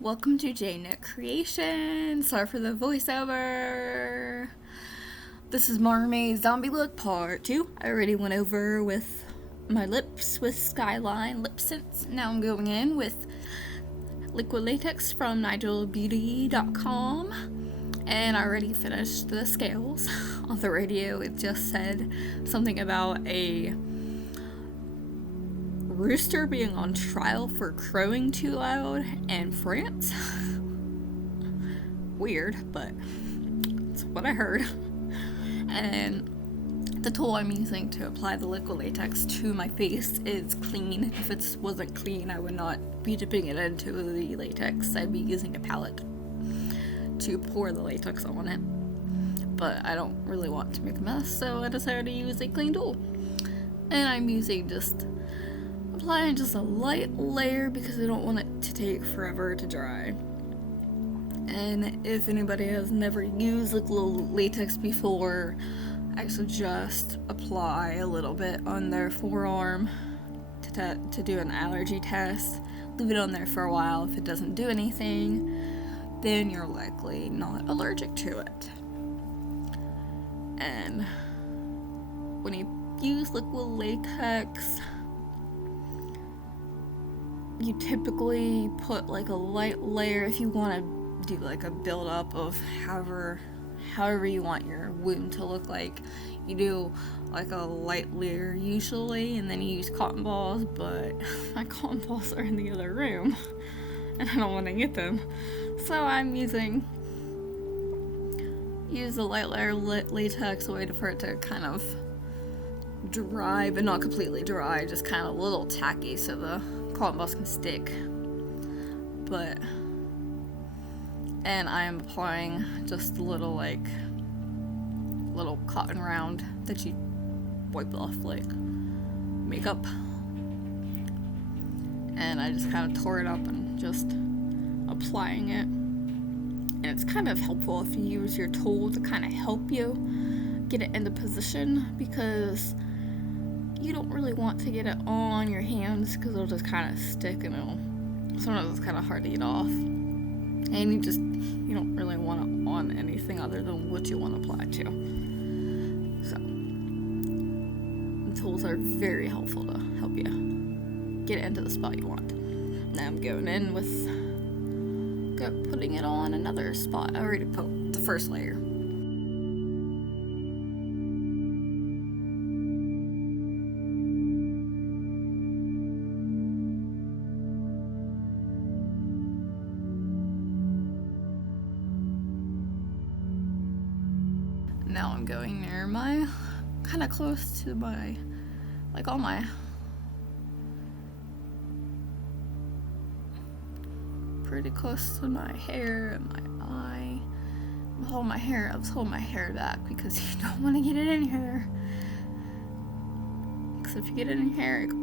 Welcome to JNet Creation. Sorry for the voiceover. This is Mermaid Zombie look part 2. I already went over with my lips with Skyline lip scents. Now I'm going in with liquid latex from nigelbeauty.com. And I already finished the scales. On the radio it just said something about a rooster being on trial for crowing too loud in France. Weird, but it's what I heard. And the tool I'm using to apply the liquid latex to my face is clean. If it wasn't clean, I would not be dipping it into the latex. I'd be using a palette to pour the latex on it. But I don't really want to make a mess, so I decided to use a clean tool. And I'm using applying just a light layer because I don't want it to take forever to dry. And if anybody has never used liquid latex before, I suggest apply a little bit on their forearm to do an allergy test. Leave it on there for a while. If it doesn't do anything, then you're likely not allergic to it. And when you use liquid latex, you typically put like a light layer if you want to do like a build up of however you want your wound to look like. You do like a light layer usually, and then you use cotton balls, but my cotton balls are in the other room and I don't want to get them, so I'm use the light layer latex way for it to kind of dry, but not completely dry, just kind of a little tacky so the cotton balls can stick. And I am applying just a little cotton round that you wipe off like makeup, and I just kind of tore it up and just applying it. And it's kind of helpful if you use your tool to kind of help you get it into position, because you don't really want to get it on your hands because it'll just kind of stick, and sometimes it's kind of hard to get off, and you don't really want it on anything other than what you want to apply to. So the tools are very helpful to help you get it into the spot you want. Now I'm going in with putting it on another spot. I already put the first layer. Now I'm going near kind of close to all my pretty close to my hair and my eye. I was holding my hair back because you don't want to get it in here. Because if you get it in here, it could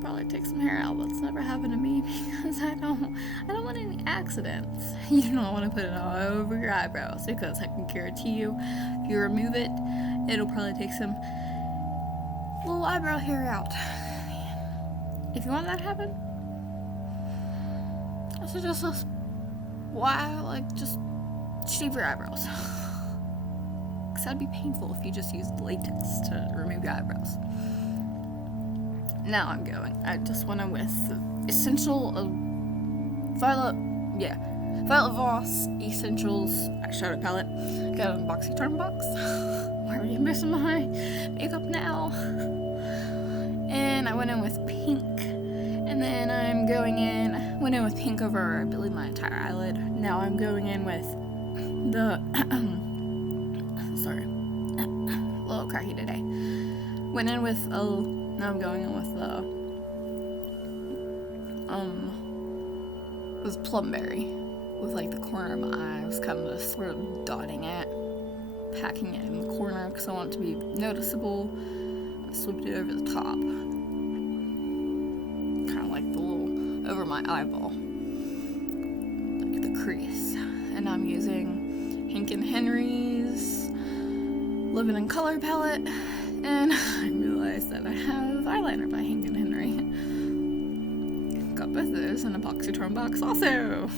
probably take some hair out, but it's never happened to me because I don't want any accidents. You don't want to put it all over your eyebrows, because I can guarantee you, if you remove it, it'll probably take some little eyebrow hair out. If you want that to happen, I suggest just shave your eyebrows. Because that'd be painful if you just used latex to remove your eyebrows. Now I just went in with Violet Voss Essentials eyeshadow palette. Got a BoxyCharm box. Why are you missing my makeup now? And I went in with pink. And then went in with pink over, I believe, my entire eyelid. Now I'm going in with the, sorry, a little cracky today. Now I'm going in with it was plumberry with like the corner of my eye. I was kind of just sort of dotting it, packing it in the corner because I want it to be noticeable. I swept it over the top, kind of like the little over my eyeball, like the crease. And I'm using Hank & Henry's Living in Color palette, and I realized that I have eyeliner by Hank & Henry. Got but there's an epoxy box also.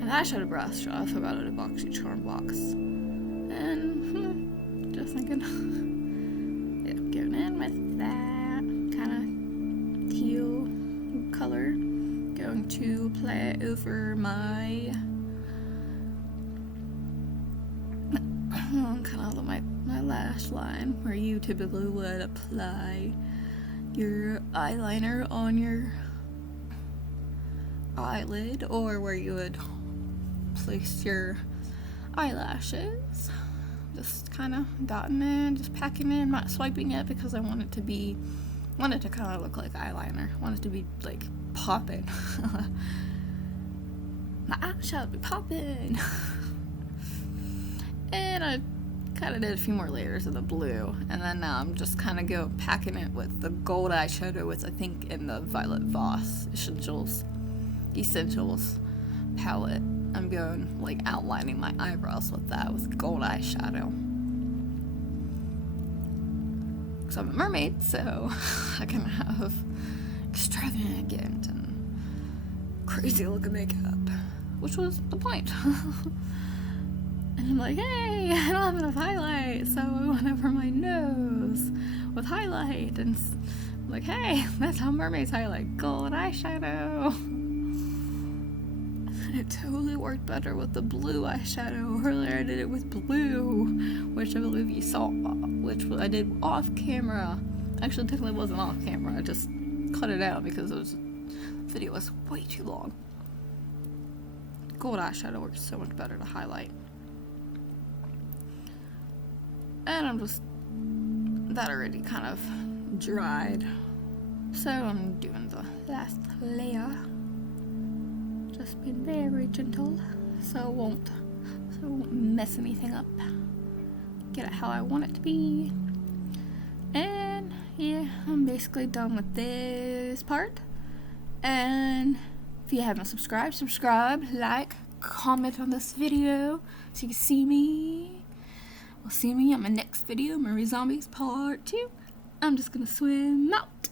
And eyeshadow brush, I also got an epoxy box. And just thinking, yeah, going in with that kind of teal color. Going to apply it over my kind of my lash line, where you typically would apply your eyeliner on your eyelid, or where you would place your eyelashes. Just kind of dotting in, just packing in, not swiping it, because I want it to kind of look like eyeliner. I want it to be like popping. My eyeshadow be popping. And I kind of did a few more layers of the blue, and then now I'm just kind of packing it with the gold eyeshadow, with I think in the Violet Voss Essentials palette. I'm going like outlining my eyebrows with that, with gold eyeshadow. Because I'm a mermaid, so I can have extravagant and crazy looking makeup, which was the point. And I'm like, hey, I don't have enough highlight, so I went over my nose with highlight, and I'm like, hey, that's how mermaids highlight, gold eyeshadow. And it totally worked better with the blue eyeshadow. Earlier I did it with blue, which I believe you saw, which I did off camera. Actually, technically it wasn't off camera, I just cut it out because the video was way too long. Gold eyeshadow works so much better to highlight. And that already kind of dried. So I'm doing the last layer. Just being very gentle, so it won't mess anything up. Get it how I want it to be. And yeah, I'm basically done with this part. And if you haven't subscribe, like, comment on this video so you can see me. Well, see me on my next video, Mermaid Zombies Part 2. I'm just gonna swim out.